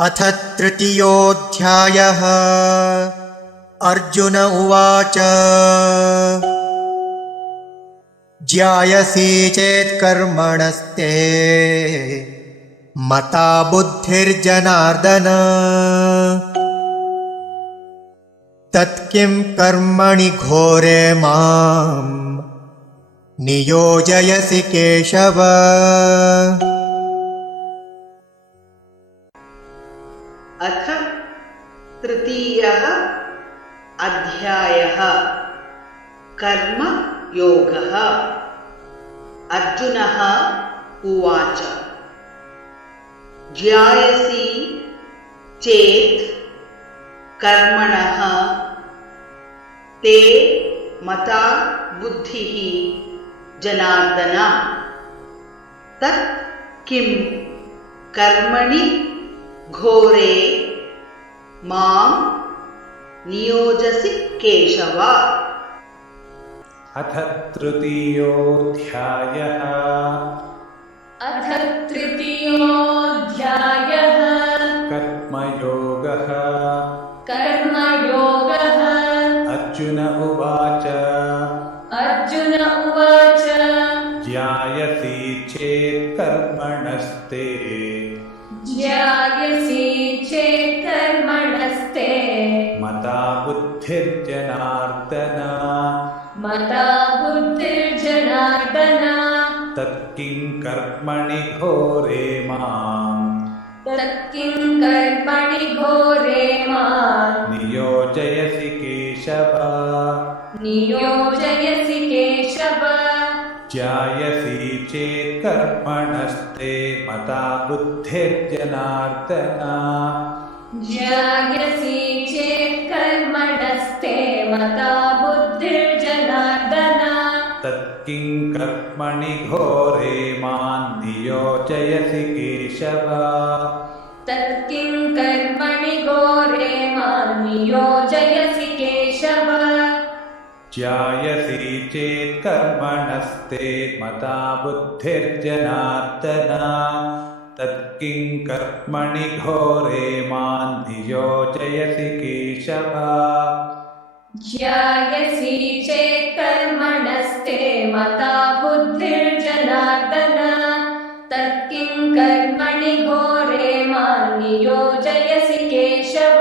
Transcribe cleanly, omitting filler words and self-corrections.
अथ तृतीयोऽध्यायः। अर्जुन उवाच ज्यायसि चेत् कर्मणस्ते मता बुद्धिर्जनार्दन तत्किं कर्मणि घोरे मां नियोजयसि केशव। अथ तृतीयः अध्यायः। कर्म योगः। अर्जुनः उवाच ज्यायसि चेत् कर्मणः ते मता बुद्धिः जनार्दन तत् किं कर्मणि घोरे मां नियोजसि केशव। अथ तृतीयोऽध्यायः। अथ तृतीयोऽध्यायः। कर्मयोगः। कर्मयोगः। अर्जुन उवाच अर्जुन उवाच ज्यायसि चेत् कर्मणस्ते ज्यायसि चेत् कर्मणस्ते मता बुद्धिर्जनार्दन मता बुद्धिर्जनार्दन तत्किं कर्मणि घोरे मां तत्किं कर्मणि घोरे मां नियोजयसि केशव। नियोजयसि केशव। ज्यायसि चेत् कर्मणस्ते मता बुद्धिर्जनार्दन ज्यायसि चेत् कर्मणस्ते मता बुद्धिर्जनार्दन तत्किं कर्मणि घोरे मां नियोजयसि केशव। तत्किं कर्मणि घोरे मां नियोजयसि केशव। ज्यायसि चेत् कर्मणस्ते मता बुद्धिर्जनार्दन तत्किं कर्मणि घोरे मां नियोजयसि केशव। ज्यायसि चेत् कर्मणस्ते मता बुद्धिर्जनार्दन तत्किं कर्मणि घोरे मां नियोजयसि केशव।